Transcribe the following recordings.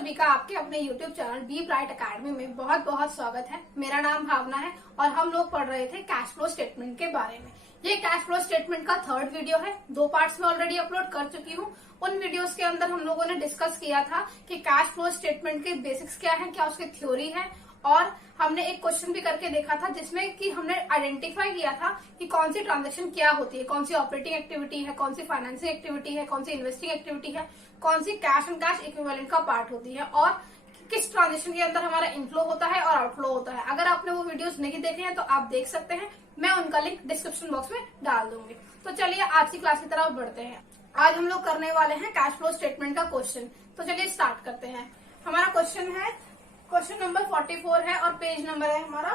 सभी का आपके अपने YouTube channel B bright academy में बहुत बहुत स्वागत है। मेरा नाम भावना है और हम लोग पढ़ रहे थे कैश फ्लो स्टेटमेंट के बारे में। ये कैश फ्लो स्टेटमेंट का थर्ड वीडियो है। 2 पार्ट्स में ऑलरेडी अपलोड कर चुकी हूँ। उन वीडियोस के अंदर हम लोगों ने डिस्कस किया था कि कैश फ्लो स्टेटमेंट के बेसिक्स क्या है, क्या उसकी थ्योरी है, और हमने एक क्वेश्चन भी करके देखा था जिसमें कि हमने आइडेंटिफाई किया था कि कौन सी ट्रांजैक्शन क्या होती है, कौन सी ऑपरेटिंग एक्टिविटी है, कौन सी फाइनेंसिंग एक्टिविटी है, कौन सी इन्वेस्टिंग एक्टिविटी है, कौन सी कैश एंड कैश इक्विवेलेंट का पार्ट होती है और किस ट्रांजैक्शन के अंदर हमारा इनफ्लो होता है और आउटफ्लो होता है। अगर आपने वो वीडियोस नहीं देखे हैं तो आप देख सकते हैं, मैं उनका लिंक डिस्क्रिप्शन बॉक्स में डाल दूंगी। तो चलिए आज की क्लास की तरफ बढ़ते हैं। आज हम लोग करने वाले हैं कैश फ्लो स्टेटमेंट का क्वेश्चन। तो चलिए स्टार्ट करते हैं। हमारा क्वेश्चन है, क्वेश्चन नंबर 44 है और पेज नंबर है हमारा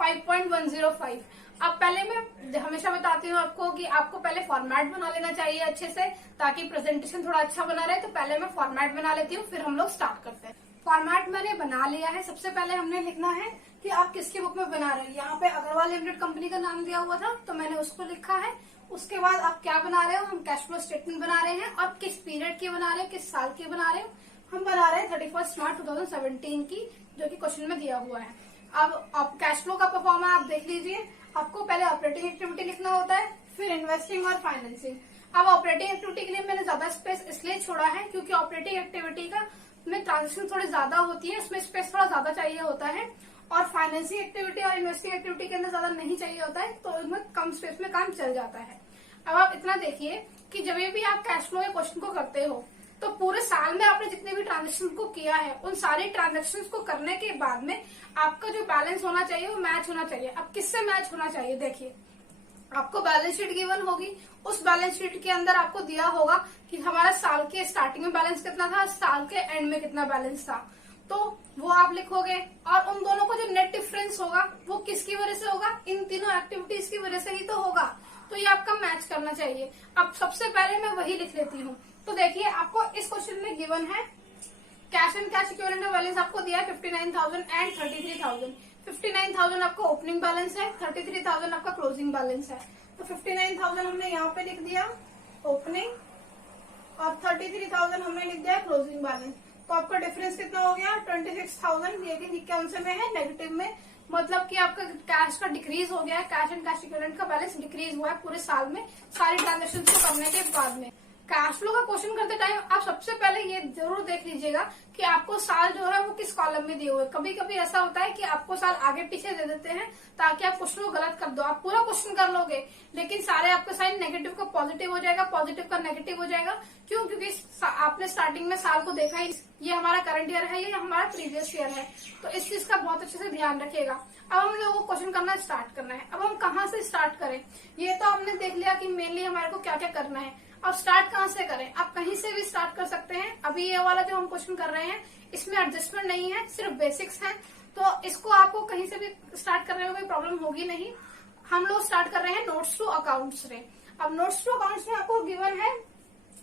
5.105। अब पहले मैं हमेशा बताती हूँ आपको कि आपको पहले फॉर्मेट बना लेना चाहिए अच्छे से, ताकि प्रेजेंटेशन थोड़ा अच्छा बना रहे। तो पहले मैं फॉर्मेट बना लेती हूँ, फिर हम लोग स्टार्ट करते हैं। फॉर्मेट मैंने बना लिया है। सबसे पहले हमने लिखना है कि आप किसकी बुक में बना रहे हैं। यहाँ पे अग्रवाल लिमिटेड कंपनी का नाम दिया हुआ था तो मैंने उसको लिखा है। उसके बाद आप क्या बना रहे हो, हम कैश फ्लो स्टेटमेंट बना रहे हैं और किस पीरियड की बना रहे हो, किस साल की बना रहे हो। हम बना रहे हैं 31 मार्च 2017 की, जो कि क्वेश्चन में दिया हुआ है। अब कैश फ्लो का परफॉर्मा आप देख लीजिए। आपको पहले ऑपरेटिंग एक्टिविटी लिखना होता है, फिर इन्वेस्टिंग और फाइनेंसिंग। अब ऑपरेटिंग एक्टिविटी के लिए मैंने ज्यादा स्पेस इसलिए छोड़ा है क्योंकि ऑपरेटिंग एक्टिविटी का में ट्रांजेक्शन थोड़ी ज्यादा होती है, उसमें स्पेस थोड़ा ज्यादा चाहिए होता है, और फाइनेंसिंग एक्टिविटी और इन्वेस्टिंग एक्टिविटी के अंदर ज्यादा नहीं चाहिए होता है, तो उसमें कम स्पेस में काम चल जाता है। अब आप इतना देखिए कि जब भी आप कैश फ्लो के क्वेश्चन को करते हो तो पूरे साल में आपने जितने भी ट्रांजेक्शन को किया है, उन सारे ट्रांजेक्शन को करने के बाद में आपका जो बैलेंस होना चाहिए वो मैच होना चाहिए। अब किससे मैच होना चाहिए, देखिए आपको बैलेंस शीट गिवन होगी। उस बैलेंस शीट के अंदर आपको दिया होगा कि हमारा साल के स्टार्टिंग में बैलेंस कितना था, साल के एंड में कितना बैलेंस था, तो वो आप लिखोगे। और उन दोनों को जो नेट डिफरेंस होगा वो किसकी वजह से होगा, इन तीनों एक्टिविटीज की वजह से ही तो होगा। तो ये आपका मैच करना चाहिए। अब सबसे पहले मैं वही लिख लेती हूँ। तो देखिए आपको इस क्वेश्चन में गिवन है कैश एंड कैश इक्विवेलेंट का बैलेंस आपको दिया है 59,000 एंड 33,000। 59,000 आपका ओपनिंग बैलेंस है, 33,000 आपका क्लोजिंग बैलेंस है। तो 59,000 हमने यहाँ पे लिख दिया ओपनिंग और 33,000 हमने लिख दिया क्लोजिंग बैलेंस। तो आपका डिफरेंस कितना हो गया 26,000। ये कौन से में है, नेगेटिव में, मतलब कि आपका कैश का डिक्रीज हो गया है। कैश एंड कैश इक्विवेलेंट का बैलेंस डिक्रीज हुआ है पूरे साल में सारी ट्रांजेक्शन को करने के बाद में। कैश फ्लो का क्वेश्चन करते टाइम आप सबसे पहले ये जरूर देख लीजिएगा कि आपको साल जो है वो किस कॉलम में दिए हुए। कभी कभी ऐसा होता है कि आपको साल आगे पीछे दे देते हैं ताकि आप क्वेश्चन को गलत कर दो। आप पूरा क्वेश्चन कर लोगे लेकिन सारे आपके साइन नेगेटिव का पॉजिटिव हो जाएगा, पॉजिटिव का नेगेटिव हो जाएगा। क्यों? क्योंकि आपने स्टार्टिंग में साल को देखा ही, ये हमारा करंट ईयर है, ये हमारा प्रीवियस ईयर है। तो इस चीज का बहुत अच्छे से ध्यान रखिएगा। अब हम लोगों को क्वेश्चन करना स्टार्ट करना है। अब हम कहाँ से स्टार्ट करें, ये तो हमने देख लिया कि मेनली हमारे को क्या क्या करना है। अब स्टार्ट कहाँ से करें, आप कहीं से भी स्टार्ट कर सकते हैं। अभी ये वाला जो हम क्वेश्चन कर रहे हैं इसमें एडजस्टमेंट नहीं है, सिर्फ बेसिक्स है, तो इसको आपको कहीं से भी स्टार्ट करने में कोई प्रॉब्लम होगी नहीं। हम लोग स्टार्ट कर रहे हैं नोट्स टू अकाउंट्स से। अब नोट्स टू अकाउंट्स में आपको गिवन है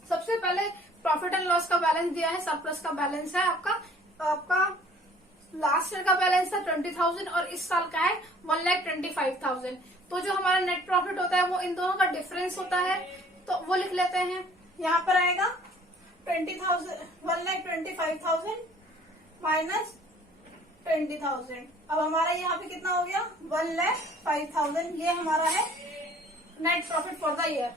सबसे पहले प्रॉफिट एंड लॉस का बैलेंस दिया है, सरप्लस का बैलेंस है आपका लास्ट ईयर का बैलेंस था 20,000 और इस साल का है 1,25,000। तो जो हमारा नेट प्रॉफिट होता है वो इन दोनों का डिफरेंस होता है, तो वो लिख लेते हैं। यहाँ पर आएगा 1,25,000 माइनस 20,000। अब हमारा यहाँ पे कितना हो गया 1,05,000। ये हमारा है net profit for the year.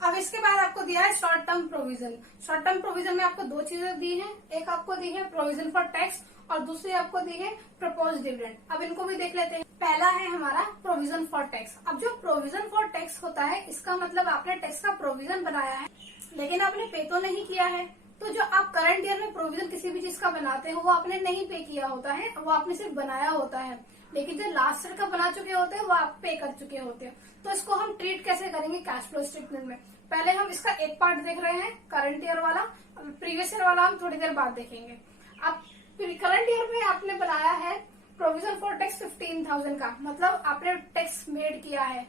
अब इसके बाद आपको दिया है short term provision. Short term provision में आपको 2 चीजें दी हैं, एक आपको दी है प्रोविजन फॉर टैक्स और दूसरी आपको दी है प्रपोज डिविडेंड। अब इनको भी देख लेते हैं। पहला है हमारा प्रोविजन फॉर टैक्स। अब जो प्रोविजन फॉर टैक्स होता है इसका मतलब आपने टैक्स का प्रोविजन बनाया है लेकिन आपने पे तो नहीं किया है। तो जो आप करंट ईयर में प्रोविजन किसी भी चीज का बनाते हो वो आपने नहीं पे किया होता है, वो आपने सिर्फ बनाया होता है। लेकिन जो लास्ट ईयर का बना चुके होते हैं वो आप पे कर चुके होते हैं। तो इसको हम ट्रीट कैसे करेंगे कैश फ्लो स्टेटमेंट में। पहले हम इसका एक पार्ट देख रहे हैं करंट ईयर वाला, प्रीवियस ईयर वाला हम थोड़ी देर बाद देखेंगे। अब करंट ईयर में आपने बनाया है प्रोविजन फॉर टैक्स 15,000 का, मतलब आपने टैक्स मेड किया है।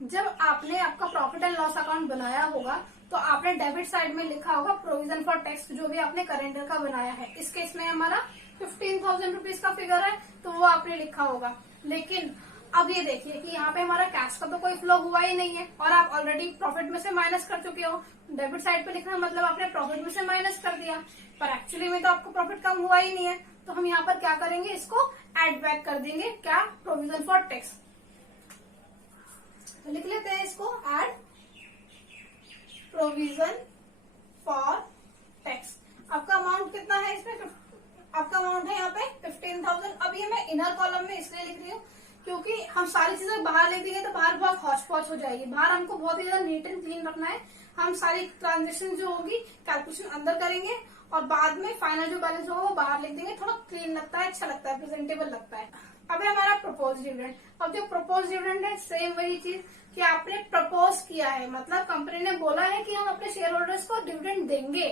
जब आपने आपका प्रॉफिट एंड लॉस अकाउंट बनाया होगा तो आपने डेबिट साइड में लिखा होगा प्रोविजन फॉर टैक्स, जो भी आपने करंट ईयर का बनाया है। इस केस में हमारा 15,000 रुपीज का फिगर है तो वो आपने लिखा होगा। लेकिन अब ये देखिए कि यहाँ पे हमारा कैश का तो कोई फ्लो हुआ ही नहीं है और आप ऑलरेडी प्रॉफिट में से माइनस कर चुके हो। डेबिट साइड पे लिखना मतलब आपने प्रॉफिट में से माइनस कर दिया। पर एक्चुअली में तो आपको प्रॉफिट कम हुआ ही नहीं है। तो हम यहाँ पर क्या करेंगे, इसको एड बैक कर देंगे, क्या, प्रोविजन फॉर टैक्स। तो लिख लेते हैं इसको, एड प्रोविजन फॉर टैक्स। आपका अमाउंट कितना है इसमें, आपका अमाउंट है यहाँ पे 15,000। अब ये मैं इनर कॉलम में इसलिए लिख रही हूँ क्योंकि हम सारी चीजें बाहर लिख देंगे तो बाहर बहुत हौच पौच हो जाएगी। बाहर हमको बहुत ही ज्यादा नीट एंड क्लीन रखना है। हम सारी ट्रांजेक्शन जो होगी कैलकुलेशन अंदर करेंगे और बाद में फाइनल जो बैलेंस होगा वो बाहर लिख देंगे। थोड़ा क्लीन लगता है, अच्छा लगता है, प्रेजेंटेबल लगता है। अब है हमारा प्रपोज डिविडेंड। अब जो प्रपोज डिविडेंड है सेम वही चीज कि आपने प्रपोज किया है, मतलब कंपनी ने बोला है कि हम अपने शेयर होल्डर्स को डिविडेंड देंगे।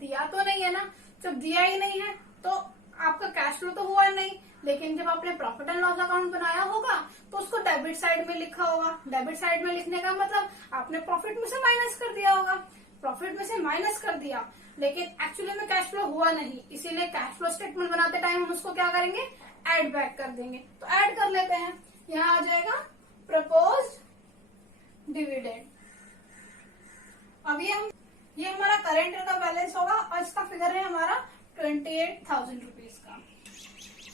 दिया तो नहीं है ना। जब दिया ही नहीं है तो आपका कैश फ्लो तो हुआ नहीं। लेकिन जब आपने प्रॉफिट एंड लॉस अकाउंट बनाया होगा तो उसको डेबिट साइड में लिखा होगा। डेबिट साइड में लिखने का मतलब आपने प्रॉफिट में से माइनस कर दिया होगा। प्रॉफिट में से माइनस कर दिया, लेकिन एक्चुअली में कैश फ्लो हुआ नहीं। इसीलिए कैश फ्लो स्टेटमेंट बनाते टाइम हम उसको क्या करेंगे, एड बैक कर देंगे। तो ऐड कर लेते हैं, यहाँ आ जाएगा प्रपोज्ड डिविडेंड। अब ये हमारा करेंट ईयर का बैलेंस होगा और इसका फिगर है हमारा 28,000 रुपीज का।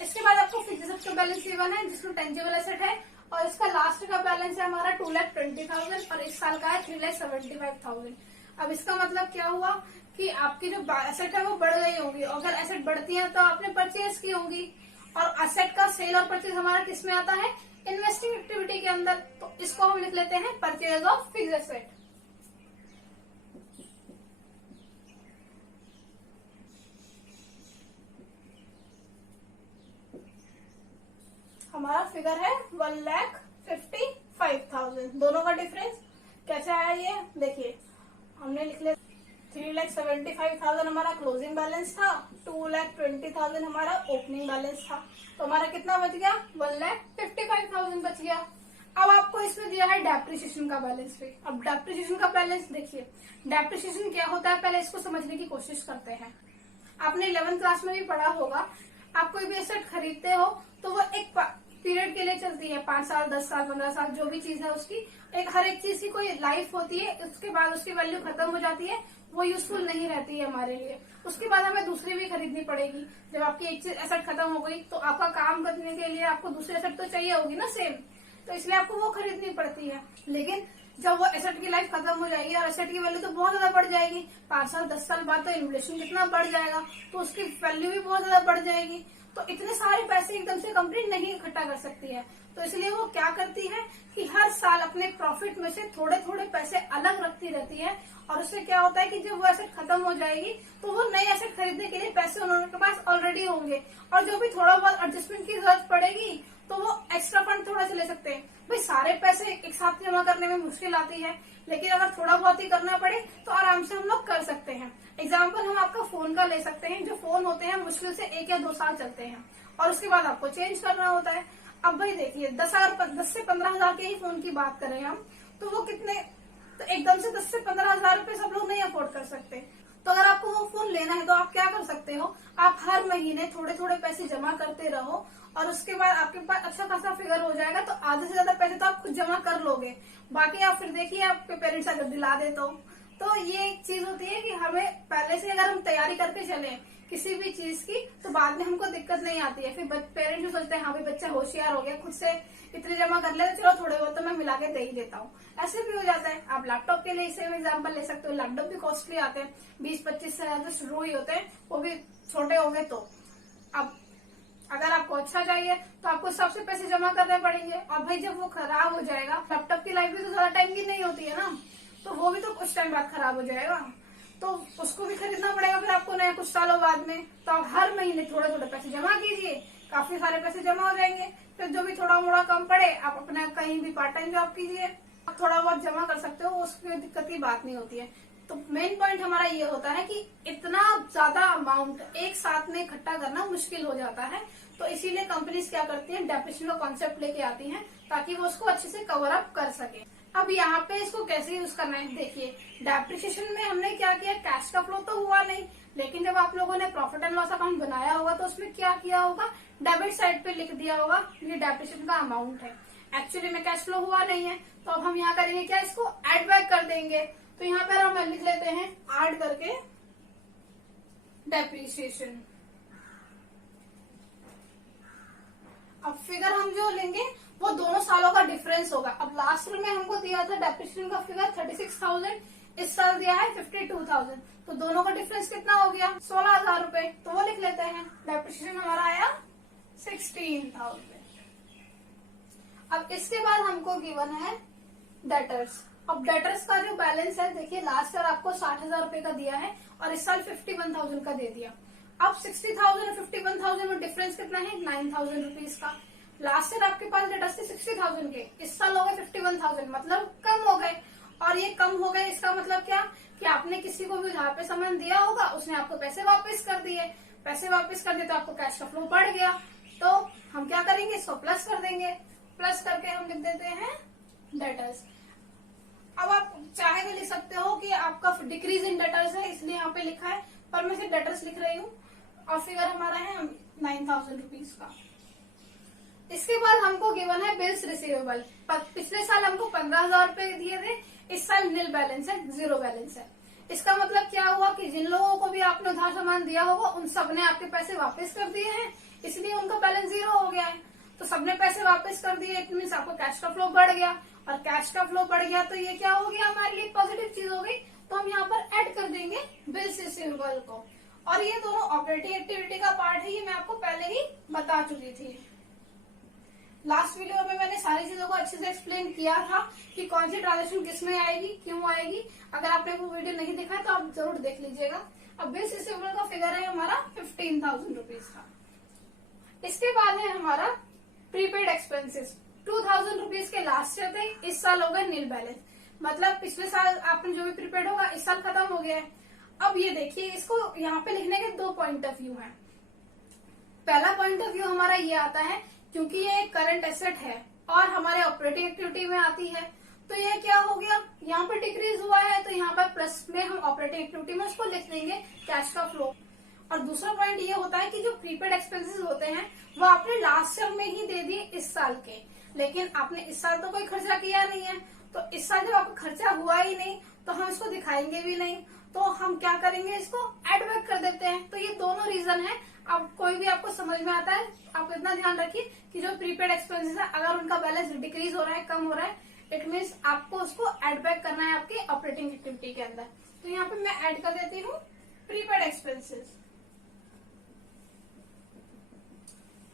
इसके बाद आपको फिक्स्ड एसेट का बैलेंस गिवन है जिसमें टेंजिबल एसेट है और इसका लास्ट का बैलेंस है हमारा 2,20,000 और इस साल का है 3,75,000। अब इसका मतलब क्या हुआ कि आपकी जो एसेट है वो बढ़ गई होंगी। अगर एसेट बढ़ती है तो आपने परचेज की होंगी और एसेट का सेल और परचेज हमारा किस में आता है, इन्वेस्टिंग एक्टिविटी के अंदर। तो इसको हम लिख लेते हैं परचेज ऑफ फिक्स्ड एसेट। हमारा फिगर है 1,55,000। दोनों का डिफरेंस कैसे आया ये देखिए, हमने लिख लिया 3,75,000 हमारा क्लोजिंग बैलेंस था, 2,20,000 हमारा ओपनिंग बैलेंस था। तो हमारा कितना बच गया, 1,55,000 बच गया। अब आपको इसमें दिया है डेप्रिसिएशन का बैलेंस भी। अब डेप्रिसिएशन का बैलेंस देखिए, डेप्रिसिएशन क्या होता है पहले इसको समझने की कोशिश करते हैं। आपने 11th क्लास में भी पढ़ा होगा, आप कोई भी एसेट खरीदते हो तो वो एक पीरियड के लिए चलती है, 5 साल 10 साल 15 साल जो भी चीज है उसकी हर एक चीज की कोई लाइफ होती है। उसके बाद उसकी वैल्यू खत्म हो जाती है, वो यूजफुल नहीं रहती है हमारे लिए। उसके बाद हमें दूसरी भी खरीदनी पड़ेगी। जब आपकी एक चीज एसेट खत्म हो गई तो आपका काम करने के लिए आपको दूसरी एसेट तो चाहिए होगी ना सेम, तो इसलिए आपको वो खरीदनी पड़ती है। लेकिन जब वो एसेट की लाइफ खत्म हो जाएगी और एसेट की वैल्यू तो बहुत ज्यादा बढ़ जाएगी, 5 साल 10 साल बाद तो इन्फ्लेशन कितना बढ़ जाएगा, तो उसकी वैल्यू भी बहुत ज्यादा बढ़ जाएगी। तो इतने सारे पैसे एकदम से कंपनी नहीं इकट्ठा कर सकती है। तो इसलिए वो क्या करती है कि हर साल अपने प्रॉफिट में से थोड़े थोड़े पैसे अलग रखती रहती है। और उससे क्या होता है कि जब वो एसेट खत्म हो जाएगी तो वो नई एसेट खरीदने के लिए पैसे उनके पास ऑलरेडी होंगे और जो भी थोड़ा बहुत एडजस्टमेंट की जरूरत पड़ेगी तो वो एक्स्ट्रा फंड थोड़ा से ले सकते हैं। भाई सारे पैसे एक साथ जमा करने में मुश्किल आती है, लेकिन अगर थोड़ा बहुत ही करना पड़े तो आराम से हम लोग कर सकते हैं। एग्जाम्पल हम आपका फोन का ले सकते हैं। जो फोन होते हैं मुश्किल से 1 या 2 साल चलते हैं और उसके बाद आपको चेंज करना होता है। अब भाई देखिए 10 से 15,000 के ही फोन की बात करें हम, तो वो कितने, तो एकदम से 10 से 15,000 रुपए सब लोग नहीं अफोर्ड कर सकते। तो अगर आपको वो फोन लेना है तो आप क्या कर सकते हो, आप हर महीने थोड़े थोड़े पैसे जमा करते रहो और उसके बाद आपके पास अच्छा खासा फिगर हो जाएगा। तो आधे से ज्यादा पैसे तो आप खुद जमा कर लोगे, बाकी आप फिर देखिए आपके पेरेंट्स अगर दिला दे तो ये एक चीज होती है कि हमें पहले से अगर हम तैयारी करके चले किसी भी चीज की तो बाद में हमको दिक्कत नहीं आती है। फिर पेरेंट्स भी सोचते हैं हाँ भाई बच्चा होशियार हो गया, खुद से इतने जमा कर ले, चलो थोड़े बहुत तो मैं मिला के दे ही देता हूँ, ऐसे भी हो जाता है। आप लैपटॉप के लिए सेम एग्जांपल ले सकते हो। लैपटॉप भी कॉस्टली आते हैं, 20-25 से ज्यादा शुरू ही होते हैं, वो भी छोटे होंगे। तो अब अगर आपको अच्छा चाहिए तो आपको सबसे पैसे जमा करने पड़ेंगे। और भाई जब वो खराब हो जाएगा, लैपटॉप की लाइफ भी तो ज्यादा टाइम की नहीं होती है ना, तो वो भी तो कुछ टाइम बाद खराब हो जाएगा, तो उसको भी खरीदना पड़ेगा फिर आपको नया कुछ सालों बाद में। तो आप हर महीने थोड़े थोड़े पैसे जमा कीजिए, काफी सारे पैसे जमा हो जाएंगे। फिर जो भी थोड़ा मोड़ा कम पड़े आप अपना कहीं भी पार्ट टाइम जॉब कीजिए, आप थोड़ा बहुत जमा कर सकते हो, उसकी दिक्कत की बात नहीं होती है। तो मेन पॉइंट हमारा ये होता है कि इतना ज्यादा अमाउंट एक साथ में इकट्ठा करना मुश्किल हो जाता है। तो इसीलिए कंपनीज क्या करती हैं, डेप्रिसिएशन का कॉन्सेप्ट लेके आती हैं ताकि वो उसको अच्छे से कवर अप कर सके। अब यहाँ पे इसको कैसे यूज करना है देखिए, डेप्रिसिएशन में हमने क्या किया, कैश का फ्लो तो हुआ नहीं, लेकिन जब आप लोगों ने प्रॉफिट एंड लॉस अकाउंट बनाया होगा तो उसमें क्या किया होगा, डेबिट साइड पे लिख दिया होगा ये डेप्रिसिएशन का अमाउंट है। एक्चुअली में कैश फ्लो हुआ नहीं है, तो अब हम यहाँ करेंगे क्या, इसको एड बैक कर देंगे। तो यहाँ पर हम लिख लेते हैं ऐड करके डेप्रिसिएशन। अब फिगर हम जो लेंगे वो दोनों सालों का डिफरेंस होगा। अब लास्ट ईयर में हमको दिया था डेप्रिसिएशन का फिगर 36,000, इस साल दिया है 52,000, तो दोनों का डिफरेंस कितना हो गया 16,000 रुपए, तो वो लिख लेते हैं। डेप्रिसिएशन हमारा आया 16,000। अब इसके बाद हमको गिवन है डेटर्स। अब डेटर्स का जो बैलेंस है देखिए, लास्ट ईयर आपको 60,000 रुपए का दिया है और इस साल 51,000 का दे दिया। अब 60,000 और 51,000 में डिफरेंस कितना है 9,000 रुपीज का। लास्ट ईयर आपके पास डेटर्स थे 60,000 के, इस साल हो गए 51,000, मतलब कम हो गए। और ये कम हो गए इसका मतलब क्या कि आपने किसी को भी उधार पे सामान दिया होगा, उसने आपको पैसे वापस कर दिए। पैसे वापस कर दिए तो आपको कैश का फ्लो बढ़ गया, तो हम क्या करेंगे इसको प्लस कर देंगे। प्लस करके हम लिख देते हैं डेटर्स। अब आप चाहे तो लिख सकते हो कि आपका डिक्रीज इन डेटर्स है इसलिए यहाँ पे लिखा है, पर मैं सिर्फ डेटर्स लिख रही हूँ। और फिगर हमारा है 9,000 रुपीज का। इसके बाद हमको गिवन है बिल्स रिसीवेबल। पिछले साल हमको 15,000 रुपए दिए थे, इस साल नील बैलेंस है, जीरो बैलेंस है। इसका मतलब क्या हुआ कि जिन लोगों को भी आपने उधार सामान दिया होगा उन सबने आपके पैसे वापस कर दिए हैं, इसलिए उनका बैलेंस जीरो हो गया है। तो सबने पैसे वापस कर दिए, इट मीन्स आपको कैश का फ्लो बढ़ गया, और कैश का फ्लो बढ़ गया तो ये क्या हो गया हमारे लिए पॉजिटिव चीज हो गई। तो हम यहाँ पर ऐड कर देंगे बिल्स रिसीवेबल को। और ये दोनों ऑपरेटिंग एक्टिविटी का पार्ट है, ये मैं आपको पहले ही बता चुकी थी। लास्ट वीडियो में मैंने सारी चीजों को अच्छे से एक्सप्लेन किया था कि कौन सी ट्रांजेक्शन किसमें आएगी, क्यों आएगी। अगर आपने वो वीडियो नहीं देखा है तो आप जरूर देख लीजिएगा। अब बिल्स रिसीवेबल का फिगर है हमारा 15,000 रुपीज का। इसके बाद है हमारा प्रीपेड एक्सपेंसेस। 2,000 रुपीज के लास्ट ईयर थे, इस साल होगा नील बैलेंस, मतलब पिछले साल आपने जो भी प्रीपेड होगा इस साल खत्म हो गया है। अब ये देखिए, इसको यहाँ पे लिखने के दो पॉइंट ऑफ व्यू है। पहला पॉइंट ऑफ व्यू हमारा ये आता है क्योंकि ये एक करंट एसेट है और हमारे ऑपरेटिंग एक्टिविटी में आती है, तो ये क्या हो गया यहाँ पे डिक्रीज हुआ है, तो यहाँ पर प्लस में हम ऑपरेटिंग एक्टिविटी में उसको लिख देंगे कैश का फ्लो। और दूसरा पॉइंट ये होता है कि जो प्रीपेड एक्सपेंसेस होते हैं वो आपने लास्ट ईयर में ही दे दिए इस साल के, लेकिन आपने इस साल तो कोई खर्चा किया नहीं है, तो इस साल जब आपका खर्चा हुआ ही नहीं तो हम इसको दिखाएंगे भी नहीं, तो हम क्या करेंगे इसको एड बैक कर देते हैं। तो ये दोनों रीजन है। अब कोई भी आपको समझ में आता है, आप इतना ध्यान रखिए कि जो प्रीपेड एक्सपेंसेस है अगर उनका बैलेंस डिक्रीज हो रहा है, कम हो रहा है, इट मीन्स आपको उसको एड बैक करना है आपके ऑपरेटिंग एक्टिविटी के अंदर। तो यहाँ पे मैं ऐड कर देती हूँ प्रीपेड एक्सपेंसेस।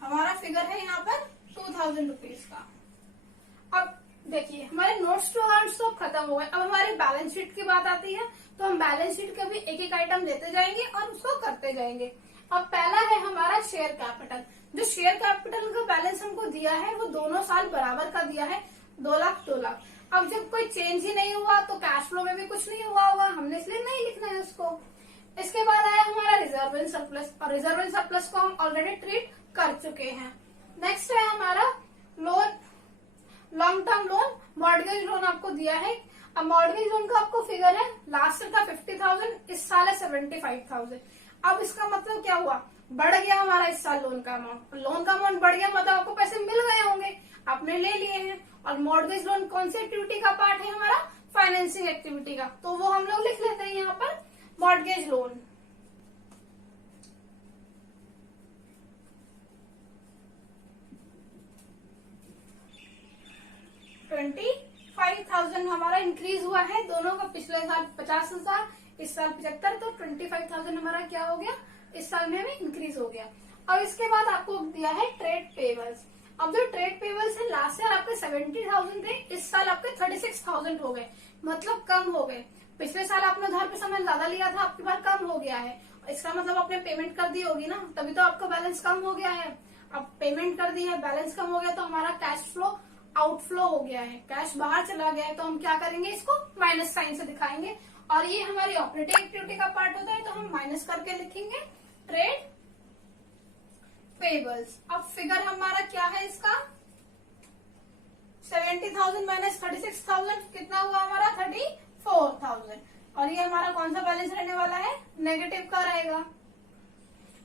हमारा फिगर है यहाँ पर 2,000 रुपीज का। अब देखिए हमारे नोट्स टू हैंड्स तो खत्म हो गए, अब हमारी बैलेंस शीट की बात आती है, तो हम बैलेंस शीट का भी एक एक आइटम लेते जाएंगे और उसको करते जाएंगे। अब पहला है हमारा शेयर कैपिटल। जो शेयर कैपिटल का बैलेंस हमको दिया है वो दोनों साल बराबर का दिया है, 2 लाख 2 लाख। अब जब कोई चेंज ही नहीं हुआ तो कैश फ्लो में भी कुछ नहीं हुआ होगा, हमने इसलिए नहीं लिखना है उसको। इसके बाद आया हमारा रिजर्व एंड सरप्लस, और रिजर्व एंड सरप्लस को हम ऑलरेडी ट्रीट कर चुके हैं। नेक्स्ट है हमारा loan, long term loan, mortgage loan आपको दिया है। अब मॉर्गेज लोन का आपको फिगर है लास्ट ईयर का 50,000, इस साल है 75,000। अब इसका मतलब क्या हुआ, बढ़ गया हमारा इस साल लोन का अमाउंट। लोन का अमाउंट बढ़ गया मतलब आपको पैसे मिल गए होंगे, आपने ले लिए हैं। और मॉर्गेज लोन कौन सी एक्टिविटी का पार्ट है हमारा, फाइनेंसिंग एक्टिविटी का, तो वो हम लोग लिख लेते हैं यहाँ पर मॉर्गेज लोन। $25,000 हमारा इंक्रीज हुआ है, दोनों का पिछले साल 50,000, इस साल 75, तो 25,000 हमारा क्या हो गया इस साल में हमें इंक्रीज हो गया। अब इसके बाद आपको दिया है ट्रेड पेबल्स। अब जो ट्रेड पेबल्स है लास्ट ईयर आपके 70,000 थे, इस साल आपके 36,000 हो गए, मतलब कम हो गए। पिछले साल आपने उधार पे सामान ज्यादा लिया था, आपके पास कम हो गया है, इसका मतलब आपने पेमेंट कर दी होगी ना, तभी तो आपका बैलेंस कम हो गया है। अब पेमेंट कर दी है, बैलेंस कम हो गया, तो हमारा कैश फ्लो आउटफ्लो हो गया है, कैश बाहर चला गया है, तो हम क्या करेंगे इसको माइनस साइन से दिखाएंगे। और ये हमारी ऑपरेटिंग एक्टिविटी का पार्ट होता है, तो हम माइनस करके लिखेंगे ट्रेड पेबल्स। अब फिगर हमारा क्या है इसका 70,000 माइनस 36,000 कितना हुआ हमारा 34,000। और ये हमारा कौन सा बैलेंस रहने वाला है, नेगेटिव का रहेगा।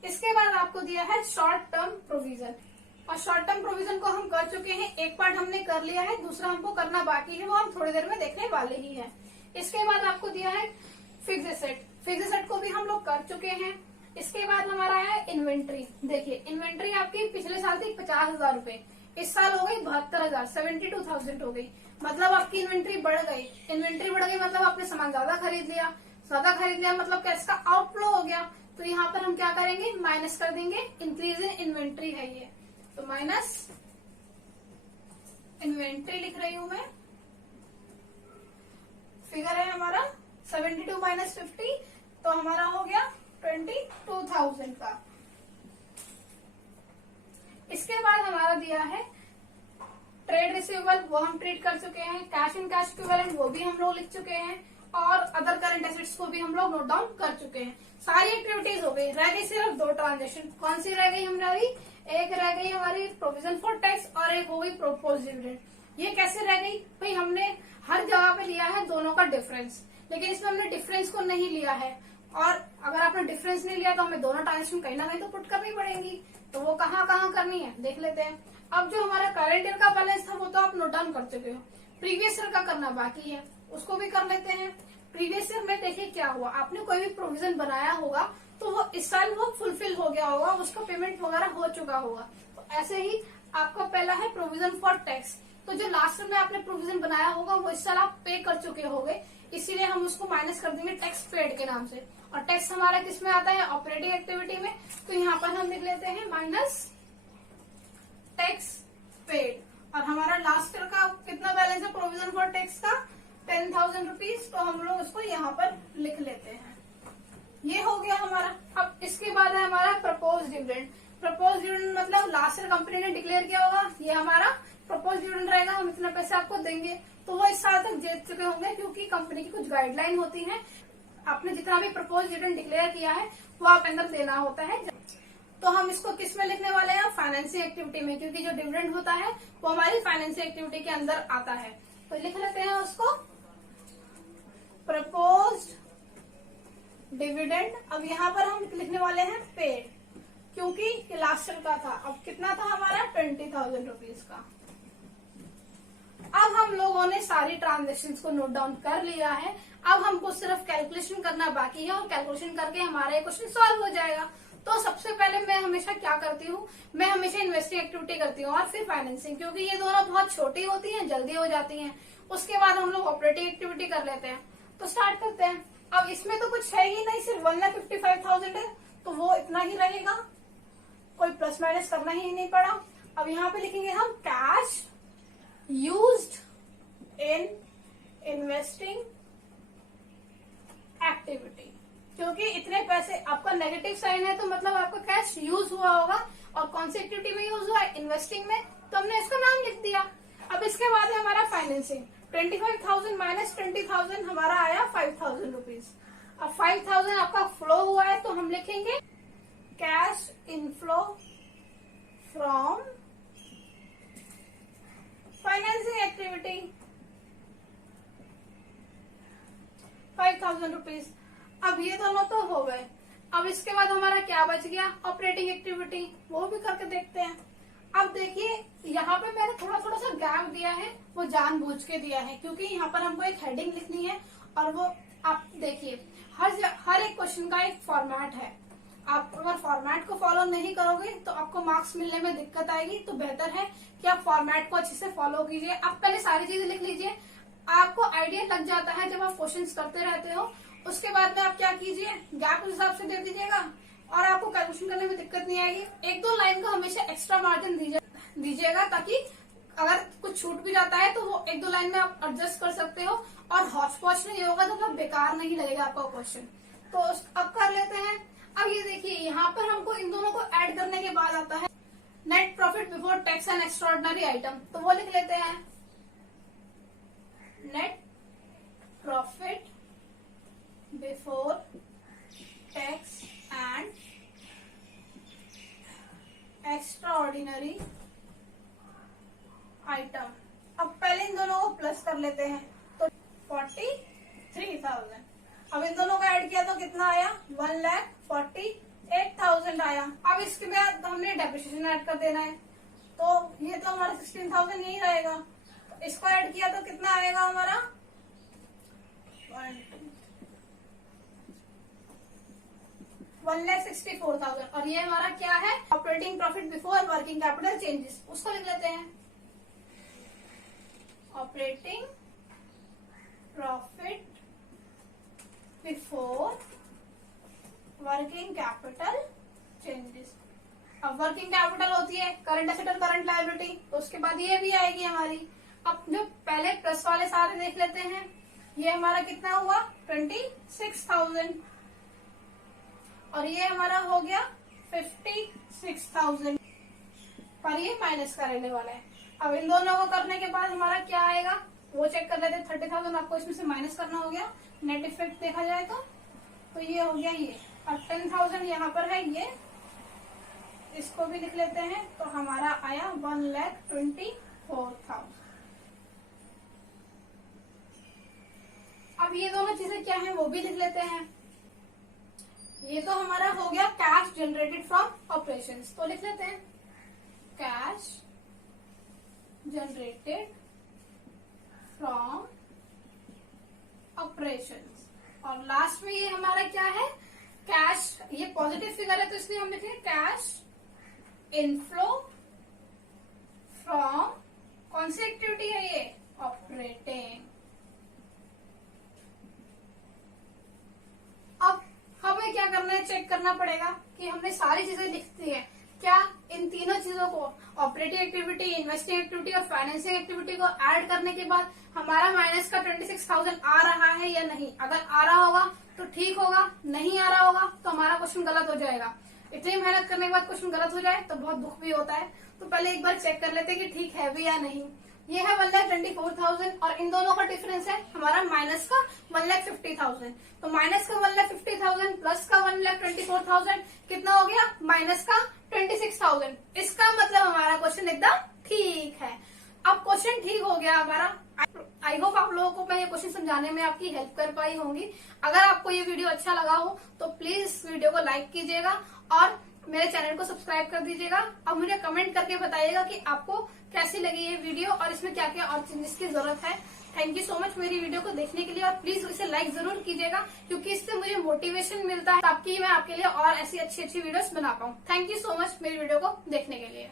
इसके बाद आपको दिया है शॉर्ट टर्म प्रोविजन, और शॉर्ट टर्म प्रोविजन को हम कर चुके हैं, एक पार्ट हमने कर लिया है, दूसरा हमको करना बाकी है, वो हम थोड़ी देर में देखने वाले ही हैं। इसके बाद आपको दिया है फिक्स एसेट, फिक्स एसेट को भी हम लोग कर चुके हैं। इसके बाद हमारा है इन्वेंट्री। देखिए इन्वेंट्री आपकी पिछले साल थी 50,000 रूपये, इस साल हो गई 72,000, 72,000 हो गई। मतलब आपकी इन्वेंट्री बढ़ गई। इन्वेंट्री बढ़ गई मतलब आपने सामान ज्यादा खरीद लिया, मतलब कैश का आउटफ्लो हो गया। तो यहाँ पर हम क्या करेंगे, माइनस कर देंगे, इंक्रीज इन इन्वेंट्री है ये, तो माइनस इन्वेंट्री लिख रही हूं मैं। फिगर है हमारा 72 माइनस 50, तो हमारा हो गया 22,000 का। इसके बाद हमारा दिया है ट्रेड रिसीवेबल, वो हम ट्रीट कर चुके हैं। कैश इन कैश इक्विवेलेंट वो भी हम लोग लिख चुके हैं, और अदर करंट एसेट्स को भी हम लोग नोट डाउन कर चुके हैं। सारी एक्टिविटीज हो गई, रह गई सिर्फ 2 ट्रांजेक्शन। कौन सी रह गई हमारी, एक रह गई हमारी प्रोविजन फॉर टैक्स और एक हो गई प्रोपोज डिविडेंड। ये कैसे रह गई भाई, हमने हर जगह पे लिया है दोनों का डिफरेंस, लेकिन इसमें हमने डिफरेंस को नहीं लिया है। और अगर आपने डिफरेंस नहीं लिया तो हमें दोनों ट्रांजेक्शन कहीं ना कहीं तो पुट करनी पड़ेगी। तो वो कहाँ कहाँ करनी है देख लेते हैं। अब जो हमारा करंट ईयर का बैलेंस था वो तो आप नोट डाउन कर चुके हो, प्रीवियस ईयर का करना बाकी है, उसको भी कर लेते हैं। प्रीवियस ईयर में देखिए क्या हुआ, आपने कोई भी प्रोविजन बनाया होगा तो वो इस साल वो फुलफिल हो गया होगा, उसका पेमेंट वगैरह हो चुका होगा। तो ऐसे ही आपका पहला है प्रोविजन फॉर टैक्स, तो जो लास्ट में आपने प्रोविजन बनाया होगा वो इस साल आप पे कर चुके होंगे, इसीलिए हम उसको माइनस कर देंगे टैक्स पेड के नाम से। और टैक्स हमारा किस में आता है, ऑपरेटिंग एक्टिविटी में, तो यहाँ पर हम लिख लेते हैं माइनस टैक्स पेड। और हमारा लास्ट ईयर का कितना बैलेंस है प्रोविजन फॉर टैक्स का, 10,000 रुपीज, तो हम लोग उसको यहाँ पर लिख लेते हैं। ये हो गया हमारा। अब इसके बाद है हमारा प्रपोज डिविडेंड। प्रपोज डिविडेंड मतलब लास्ट ईयर कंपनी ने डिक्लेयर किया होगा, ये हमारा प्रपोज डिविडेंड रहेगा, हम इतना पैसे आपको देंगे। तो वो इस साल तक दे चुके होंगे, क्योंकि कंपनी की कुछ गाइडलाइन होती है, आपने जितना भी प्रपोज डिविडेंड डिक्लेयर किया है वो आप अंदर देना होता है। तो हम इसको किस में लिखने वाले हैं, फाइनेंसिंग एक्टिविटी में, क्योंकि जो डिविडेंड होता है वो हमारी फाइनेंसिंग एक्टिविटी के अंदर आता है। तो लिख लेते हैं उसको प्रपोज्ड डिविडेंड। अब यहाँ पर हम लिखने वाले हैं पेड, क्योंकि लास्ट ईयर का था। अब कितना था हमारा, 20,000 रुपीज का। अब हम लोगों ने सारी ट्रांजेक्शन्स को नोट डाउन कर लिया है, अब हमको सिर्फ कैलकुलेशन करना बाकी है, और कैलकुलेशन करके हमारा क्वेश्चन सॉल्व हो जाएगा। तो सबसे पहले मैं हमेशा क्या करती हूँ, मैं हमेशा इन्वेस्टिंग एक्टिविटी करती हूँ और फिर फाइनेंसिंग, क्योंकि ये दोनों बहुत छोटी होती हैं, जल्दी हो जाती हैं। उसके बाद हम लोग ऑपरेटिंग एक्टिविटी कर लेते हैं। तो स्टार्ट करते हैं। अब इसमें तो कुछ है ही नहीं, सिर्फ 1,55,000 है, तो वो इतना ही रहेगा, कोई प्लस माइनस करना ही नहीं पड़ा। अब यहाँ पे लिखेंगे हम cash used in investing activity, क्योंकि इतने पैसे, आपका नेगेटिव साइन है तो मतलब आपका कैश यूज हुआ होगा, और कौन सी एक्टिविटी में यूज हुआ है, इन्वेस्टिंग में, तो हमने इसका नाम लिख दिया। अब इसके बाद है हमारा फाइनेंसिंग। 25,000 माइनस 20,000 हमारा आया 5,000 रुपीज। अब 5,000 आपका फ्लो हुआ है, तो हम लिखेंगे cash inflow from financing activity 5,000 rupees. अब ये दोनों तो हो गए। अब इसके बाद हमारा क्या बच गया, ऑपरेटिंग एक्टिविटी, वो भी करके देखते हैं। अब देखिए यहाँ पे मैंने थोड़ा थोड़ा सा गैप दिया है, वो जानबूझ के दिया है, क्योंकि यहाँ पर हमको एक हेडिंग लिखनी है, और वो आप देखिए हर एक क्वेश्चन का एक फॉर्मेट है। आप अगर फॉर्मेट को फॉलो नहीं करोगे तो आपको मार्क्स मिलने में दिक्कत आएगी। तो बेहतर है कि आप फॉर्मेट को अच्छे से फॉलो कीजिए। आप पहले सारी चीजें लिख लीजिए, आपको आइडिया लग जाता है जब आप क्वेश्चंस करते रहते हो। उसके बाद में आप क्या कीजिए, गैप उस हिसाब से दे दीजिएगा, और आपको कैलकुलेशन करने में दिक्कत नहीं आएगी। 1-2 लाइन का हमेशा एक्स्ट्रा मार्जिन दीजिएगा, ताकि अगर कुछ छूट भी जाता है तो वो 1-2 लाइन में आप एडजस्ट कर सकते हो, और हॉच पॉच नहीं होगा, तो मतलब बेकार नहीं लगेगा आपका क्वेश्चन। तो अब कर लेते हैं। अब ये देखिए यहाँ पर हमको इन दोनों को ऐड करने के बाद आता है net profit before tax and extraordinary item, तो वो लिख लेते हैं net profit before tax and extraordinary item. अब पहले इन दोनों को प्लस कर लेते हैं, तो 43,000। अब इन दोनों को ऐड किया तो कितना आया, 1,48,000 आया। अब इसके बाद हमने डेप्रिसिएशन ऐड कर देना है, तो ये तो हमारा 16,000 यही रहेगा। तो इसको ऐड किया तो कितना आएगा हमारा, 1 1,64,000। और ये हमारा क्या है, operating profit before working capital changes, उसको लिख लेते हैं। Operating profit before working capital changes. अब वर्किंग कैपिटल होती है करंट एसेट और करंट लायबिलिटी, तो उसके बाद ये भी आएगी हमारी। अब जो पहले प्लस वाले सारे देख लेते हैं, ये हमारा कितना हुआ 26,000 और ये हमारा हो गया 56,000, पर ये माइनस का रहने वाला है। अब इन दोनों को करने के बाद हमारा क्या आएगा वो चेक कर लेते हैं। 30,000 आपको इसमें से माइनस करना हो गया, नेट इफेक्ट देखा जाए तो ये हो गया ये, और 10,000 यहाँ पर है, ये इसको भी लिख लेते हैं। तो हमारा आया 1,24,000। अब ये दोनों चीजें क्या हैं वो भी लिख लेते हैं। ये तो हमारा हो गया कैश जनरेटेड फ्रॉम ऑपरेशंस, तो लिख लेते हैं कैश जनरेटेड फ्रॉम ऑपरेशंस। और लास्ट में ये हमारा क्या है, कैश, ये पॉजिटिव फिगर है तो इसलिए हम लिखेंगे कैश इनफ्लो फ्रॉम, कौन सी एक्टिविटी है ये, ऑपरेटिंग। अब हमें क्या करना है, चेक करना पड़ेगा कि हमने सारी चीजें लिख दी है क्या। इन तीनों चीजों को, ऑपरेटिंग एक्टिविटी, इन्वेस्टिंग एक्टिविटी और फाइनेंसिंग एक्टिविटी को ऐड करने के बाद हमारा माइनस का 26,000 आ रहा है या नहीं। अगर आ रहा होगा तो ठीक होगा, नहीं आ रहा होगा तो हमारा क्वेश्चन गलत हो जाएगा। इतनी मेहनत करने के बाद क्वेश्चन गलत हो जाए तो बहुत दुख भी होता है। तो पहले एक बार चेक कर लेते हैं कि ठीक है भी या नहीं। ये है 1,24,000 और इन दोनों का डिफरेंस है हमारा माइनस का 1,50,000। तो माइनस का 1,50,000 प्लस का 1,24,000 कितना हो गया, माइनस का 26,000। इसका मतलब हमारा क्वेश्चन एकदम ठीक है। अब क्वेश्चन ठीक हो गया हमारा। आई होप आप लोगों को मैं ये क्वेश्चन समझाने में आपकी हेल्प कर पाई होंगी। अगर आपको ये वीडियो अच्छा लगा हो तो प्लीज इस वीडियो को लाइक कीजिएगा और मेरे चैनल को सब्सक्राइब कर दीजिएगा। अब मुझे कमेंट करके बताइएगा कि आपको कैसी लगी ये वीडियो और इसमें क्या क्या और चेंजेस की जरूरत है। थैंक यू सो मच मेरी वीडियो को देखने के लिए और प्लीज इसे लाइक जरूर कीजिएगा क्योंकि इससे मुझे मोटिवेशन मिलता है ताकि मैं आपके लिए और ऐसी अच्छी अच्छी वीडियोस बना पाऊँ। थैंक यू सो मच मेरी वीडियो को देखने के लिए।